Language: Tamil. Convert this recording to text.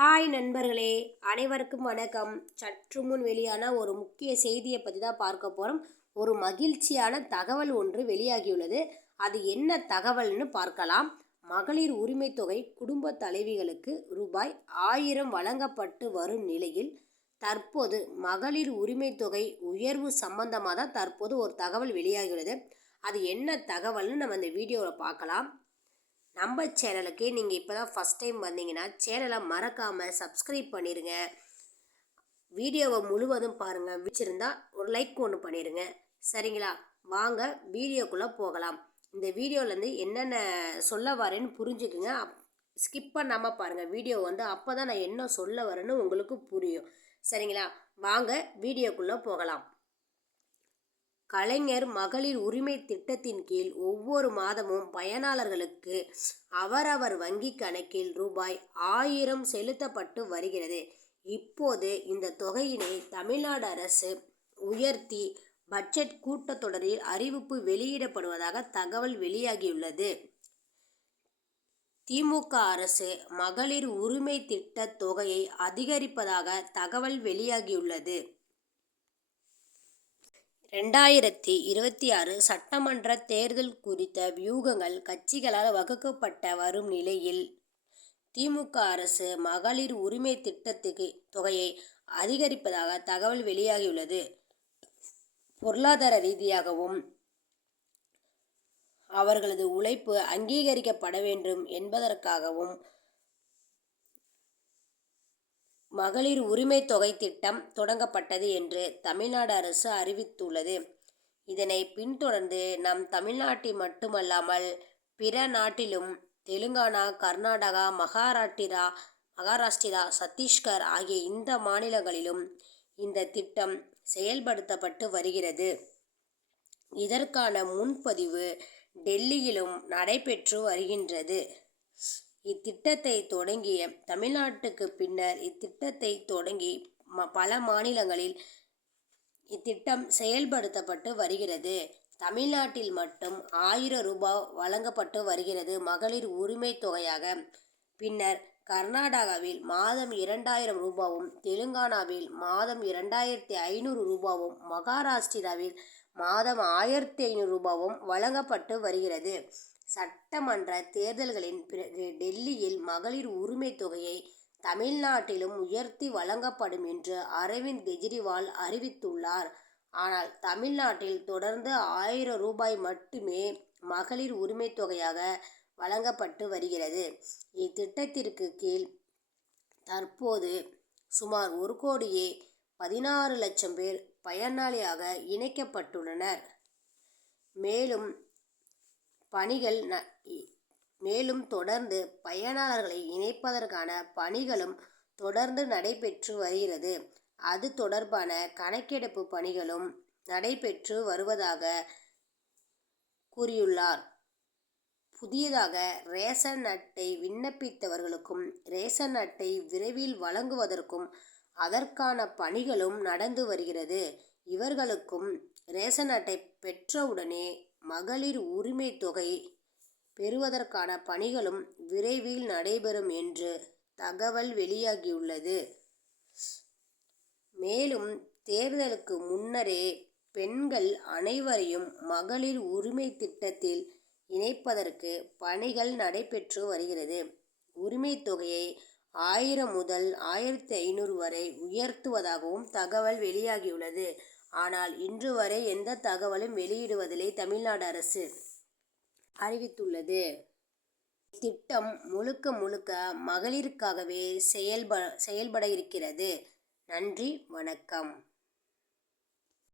ஹாய் நண்பர்களே அனைவருக்கும் வணக்கம். சற்று முன் வெளியான ஒரு முக்கிய செய்தியை பற்றி தான் பார்க்க போகிறோம் ஒரு மகிழ்ச்சியான தகவல் ஒன்று வெளியாகியுள்ளது. அது என்ன தகவல்னு பார்க்கலாம். மகளிர் உரிமை தொகை குடும்ப தலைவிகளுக்கு ரூபாய் ஆயிரம் வழங்கப்பட்டு வரும் நிலையில் தற்போது மகளிர் உரிமை தொகை உயர்வு சம்பந்தமாக தான் தற்போது ஒரு தகவல் வெளியாகியுள்ளது. அது என்ன தகவல்னு நம்ம இந்த வீடியோவில் பார்க்கலாம். நம்ம சேனலுக்கு நீங்கள் இப்போ தான் ஃபஸ்ட் டைம் வந்தீங்கன்னா சேனலை மறக்காமல் சப்ஸ்கிரைப் பண்ணிடுங்க வீடியோவை முழுவதும் பாருங்கள் வச்சுருந்தா ஒரு லைக் ஒன்று பண்ணிடுங்க சரிங்களா? வாங்க வீடியோக்குள்ளே போகலாம். இந்த வீடியோலேருந்து என்னென்ன சொல்ல வரேன்னு புரிஞ்சுக்குங்க. ஸ்கிப் பண்ணாமல் பாருங்கள் வீடியோ வந்து அப்போ தான் நான் என்ன சொல்ல வரேன்னு உங்களுக்கு புரியும். சரிங்களா? வாங்க வீடியோக்குள்ளே போகலாம். கலைஞர் மகளிர் உரிமை திட்டத்தின் கீழ் ஒவ்வொரு மாதமும் பயனாளர்களுக்கு அவரவர் வங்கி கணக்கில் ரூபாய் ஆயிரம் செலுத்தப்பட்டு வருகிறது. இப்போது இந்த தொகையினை தமிழ்நாடு அரசு உயர்த்தி பட்ஜெட் கூட்டத்தொடரில் அறிவிப்பு வெளியிடப்படுவதாக தகவல் வெளியாகியுள்ளது. திமுக அரசு மகளிர் உரிமை திட்ட தொகையை அதிகரிப்பதாக தகவல் வெளியாகியுள்ளது. ரெண்டாயிரத்தி இருபத்தி ஆறு சட்டமன்ற தேர்தல் குறித்த வியூகங்கள் கட்சிகளால் வகுக்கப்பட்ட வரும் நிலையில் திமுக அரசு மகளிர் உரிமை திட்டத்துக்கு தொகையை அதிகரிப்பதாக தகவல் வெளியாகியுள்ளது. பொருளாதார ரீதியாகவும் அவர்களது உழைப்பு அங்கீகரிக்கப்பட வேண்டும் என்பதற்காகவும் மகளிர் உரிமை தொகை திட்டம் தொடங்கப்பட்டது என்று தமிழ்நாடு அரசு அறிவித்துள்ளது. இதனை பின்தொடர்ந்து நம் தமிழ்நாட்டில் மட்டுமல்லாமல் பிற நாட்டிலும் தெலுங்கானா கர்நாடகா மகாராட்டிரா மகாராஷ்டிரா சத்தீஸ்கர் ஆகிய இந்த மாநிலங்களிலும் இந்த திட்டம் செயல்படுத்தப்பட்டு வருகிறது. இதற்கான முன்பதிவு டெல்லியிலும் நடைபெற்று வருகின்றது. இத்திட்டத்தை தொடங்கிய தமிழ்நாட்டுக்கு பின்னர் இத்திட்டத்தை தொடங்கி ம பல மாநிலங்களில் இத்திட்டம் செயல்படுத்தப்பட்டு வருகிறது. தமிழ்நாட்டில் மட்டும் ஆயிரம் ரூபாய் வழங்கப்பட்டு வருகிறது. மகளிர் உரிமை தொகையாக பின்னர் கர்நாடகாவில் மாதம் இரண்டாயிரம் ரூபாவும் தெலுங்கானாவில் மாதம் இரண்டாயிரத்தி ஐநூறு ரூபாவும் மகாராஷ்டிராவில் மாதம் ஆயிரத்தி ஐநூறு ரூபாவும் வழங்கப்பட்டு வருகிறது. சட்டமன்ற தேர்தல்களின் பிறகு மகளிர் உரிமை தொகையை தமிழ்நாட்டிலும் உயர்த்தி வழங்கப்படும் என்று அரவிந்த் கெஜ்ரிவால் அறிவித்துள்ளார். ஆனால் தமிழ்நாட்டில் தொடர்ந்து ஆயிரம் ரூபாய் மட்டுமே மகளிர் உரிமை தொகையாக வழங்கப்பட்டு வருகிறது. இத்திட்டத்திற்கு கீழ் தற்போது சுமார் ஒரு கோடியே பதினாறு லட்சம் பேர் பயனாளியாக இணைக்கப்பட்டுள்ளனர். மேலும் பணிகள் ந மேலும் தொடர்ந்து பயனாளர்களை இணைப்பதற்கான பணிகளும் தொடர்ந்து நடைபெற்று வருகிறது. அது தொடர்பான கணக்கெடுப்பு பணிகளும் நடைபெற்று வருவதாக கூறியுள்ளார். புதியதாக ரேஷன் அட்டை விண்ணப்பித்தவர்களுக்கும் ரேஷன் அட்டை விரைவில் வழங்குவதற்கும் அதற்கான பணிகளும் நடந்து வருகிறது. இவர்களுக்கும் ரேஷன் அட்டை பெற்றவுடனே மகளிர் உரிமை தொகை பெறுவதற்கான பணிகளும் விரைவில் நடைபெறும் என்று தகவல் வெளியாகியுள்ளது. மேலும் தேர்தலுக்கு முன்னரே பெண்கள் அனைவரையும் மகளிர் உரிமை திட்டத்தில் இணைப்பதற்கு பணிகள் நடைபெற்று வருகிறது. உரிமை தொகையை ஆயிரம் முதல் ஆயிரத்தி ஐநூறு வரை உயர்த்துவதாகவும் தகவல் வெளியாகியுள்ளது. ஆனால் இன்று வரை எந்த தகவலும் வெளியிடுவதில்லை தமிழ்நாடு அரசு அறிவித்துள்ளது. திட்டம் முழுக்க முழுக்க மகளிருக்காகவே செயல்ப செயல்பட இருக்கிறது. நன்றி வணக்கம்.